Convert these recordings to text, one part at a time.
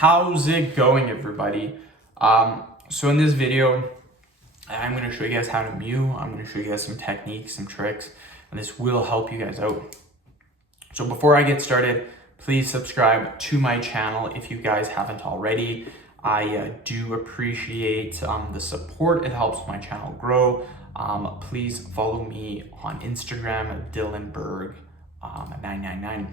How's it going, everybody? So in this video, I'm going to show you guys how to mew. I'm going to show you guys some techniques, some tricks, and this will help you guys out. So before I get started, please subscribe to my channel if you guys haven't already. I do appreciate the support. It helps my channel grow. Please follow me on Instagram at Dylanberg999.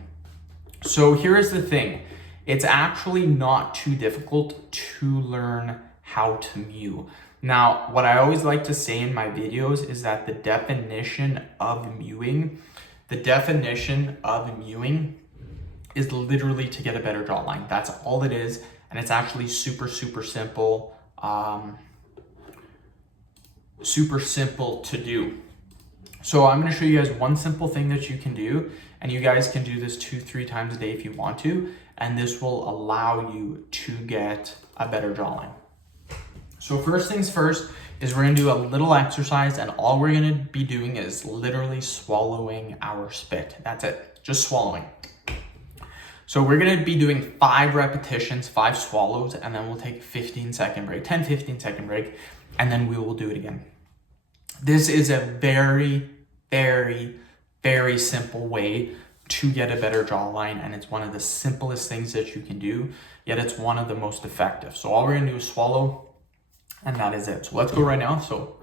So here is the thing. It's actually not too difficult to learn how to mew. Now, what I always like to say in my videos is that the definition of mewing is literally to get a better jawline. That's all it is. And it's actually super simple. Super simple to do. So I'm going to show you guys one simple thing that you can do, and you guys can do this 2-3 times a day if you want to, and this will allow you to get a better jawline. So first things first is we're going to do a little exercise, and all we're going to be doing is literally swallowing our spit. That's it, just swallowing. So we're going to be doing 5 repetitions, 5 swallows, and then we'll take a 15-second break, 10-15 second break, and then we will do it again. This is a very simple way to get a better jawline, and it's one of the simplest things that you can do, yet it's one of the most effective. So all we're gonna do is swallow, and that is it. So let's go right now. So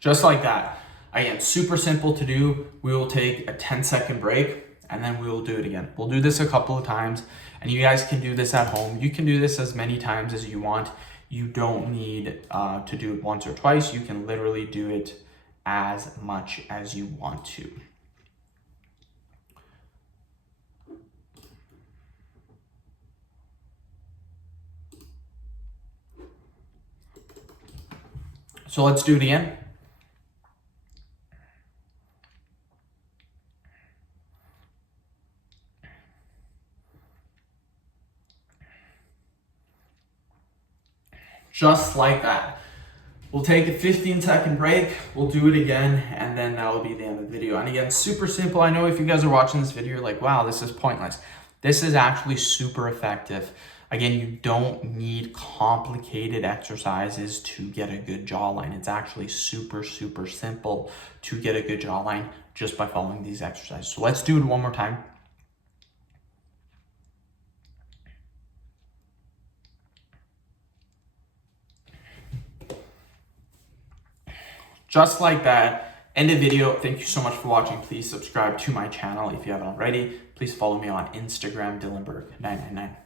just like that. Again, super simple to do. We will take a 10-second break and then we will do it again. We'll do this a couple of times, and you guys can do this at home. You can do this as many times as you want. You don't need to do it once or twice. You can literally do it as much as you want to. So let's do it again. Just like that. We'll take a 15-second break, we'll do it again, and then that will be the end of the video. And again, super simple. I know if you guys are watching this video, you're like, wow, this is pointless. This is actually super effective. Again, you don't need complicated exercises to get a good jawline. It's actually super simple to get a good jawline just by following these exercises. So let's do it one more time. Just like that. End of video. Thank you so much for watching. Please subscribe to my channel if you haven't already. Please follow me on Instagram, Dylanberg999.